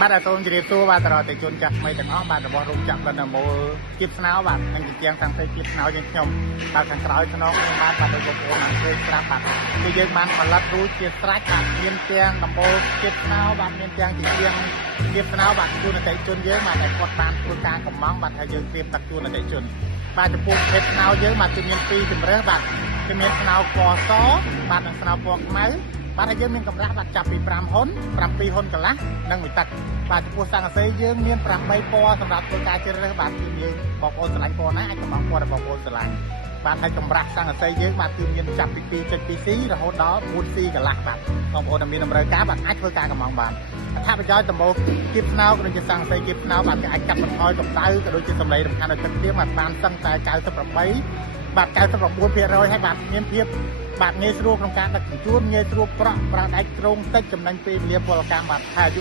បាទអត់ចូលជ្រាបសួរបាទតរតែជនចាស់ថ្មីទាំងអស់បាទរបស់រោងចក្រ Blender Mold គៀបស្នោបាទនិងជាទាំងតាំងពីគៀបស្នោយើងខ្ញុំបាទខាងក្រោយខ្នងបាទបងប្អូនបានឃើញស្រាប់បាទគឺយើងបានផលិតរួចជាស្រេចបាទមានទាំងដំបូលគៀបស្នោបាទមានទាំងជាគៀបស្នោបាទជូនអតិថិជនយើងបាទតែគាត់បានធ្វើការកំងបាទហើយយើងត្រៀមទឹកជូនអតិថិជនបាទចំពោះភេទស្នោយើងបាទគឺមាន2ជម្រើសបាទគឺមានស្នោពណ៌សបាទនិងស្នោពណ៌ខ្មៅបាទហើយយើងមានកម្រាស់បាទចាប់ពី5ហ៊ុន7ហ៊ុនកន្លះនិង1ទឹកបាទចំពោះស័ង្កសីយើងមាន8ពណ៌សម្រាប់ធ្វើការជ្រើសរើសបាទគឺយើងបងប្អូនស្រឡាញ់ពណ៌ណាអាចកំងពណ៌របស់បងប្អូនស្រឡាញ់បាទហើយកម្រាស់ស័ង្កសីយើងបាទគឺមានចាប់ពី 2.2C រហូតដល់ 4C កន្លះបាទបងប្អូនដែលមានតម្រូវការបាទអាចធ្វើការកំងបានអត្ថប្រយោជន៍ដំបូងគៀបស្នោក៏ដូចជាស័ង្កសីគៀបស្នោបាទគេអាចកាត់បន្ថយកម្ដៅក៏ដូចជាសម្លេងរំខានដល់ទឹកទៀមបាទបានសឹងតែ98បាទ99% ហើយបាទមានភាពបាទងាយស្រួលក្នុងការដឹកជញ្ជូនងាយស្រួលប្រក់ប្រាក់ដៃត្រង់តិចចំណេញពេលវេលាពលកម្មបាទហើយអាយុ